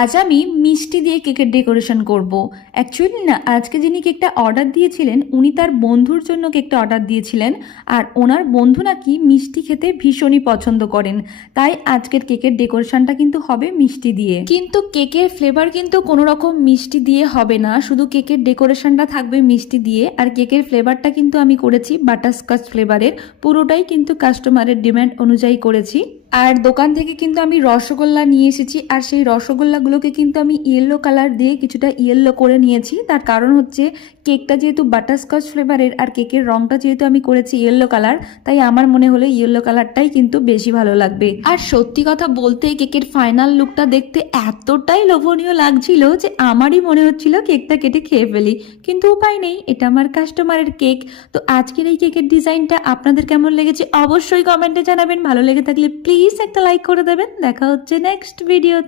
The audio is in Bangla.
আজ আমি মিষ্টি দিয়ে কেকের ডেকোরেশন করব। অ্যাকচুয়ালি না, আজকে যিনি কেকটা অর্ডার দিয়েছিলেন উনি তার বন্ধুর জন্য কেকটা অর্ডার দিয়েছিলেন, আর ওনার বন্ধু নাকি মিষ্টি খেতে ভীষণই পছন্দ করেন। তাই আজকের কেকের ডেকোরেশনটা কিন্তু হবে মিষ্টি দিয়ে। কিন্তু কেকের ফ্লেভার কিন্তু কোনো রকম মিষ্টি দিয়ে হবে না, শুধু কেকের ডেকোরেশনটা থাকবে মিষ্টি দিয়ে। আর কেকের ফ্লেভারটা কিন্তু আমি করেছি বাটারস্কচ ফ্লেভারের, পুরোটাই কিন্তু কাস্টমারের ডিমান্ড অনুযায়ী করেছি। আর দোকান থেকে কিন্তু আমি রসগোল্লা নিয়ে এসেছি, আর সেই রসগোল্লাগুলোকে কিন্তু আমি ইয়েলো কালার দিয়ে কিছুটা ইয়েলো করে নিয়েছি। তার কারণ হচ্ছে কেকটা যেহেতু বাটারস্কচ ফ্লেভারের আর কেকের রংটা যেহেতু আমি করেছি ইয়েলো কালার, তাই আমার মনে হলো ইয়েলো কালারটাই কিন্তু বেশি ভালো লাগবে। আর সত্যি কথা বলতে কেকের ফাইনাল লুকটা দেখতে এতটাই লোভনীয় লাগছিল যে আমারই মনে হচ্ছিল কেকটা কেটে খেয়ে ফেলি, কিন্তু উপায় নেই, এটা আমার কাস্টমারের কেক। তো আজকের এই কেকের ডিজাইনটা আপনাদের কেমন লেগেছে অবশ্যই কমেন্টে জানাবেন। ভালো লেগে থাকলে প্লিজ একটা লাইক করে দেবেন। দেখা হচ্ছে নেক্সট ভিডিও।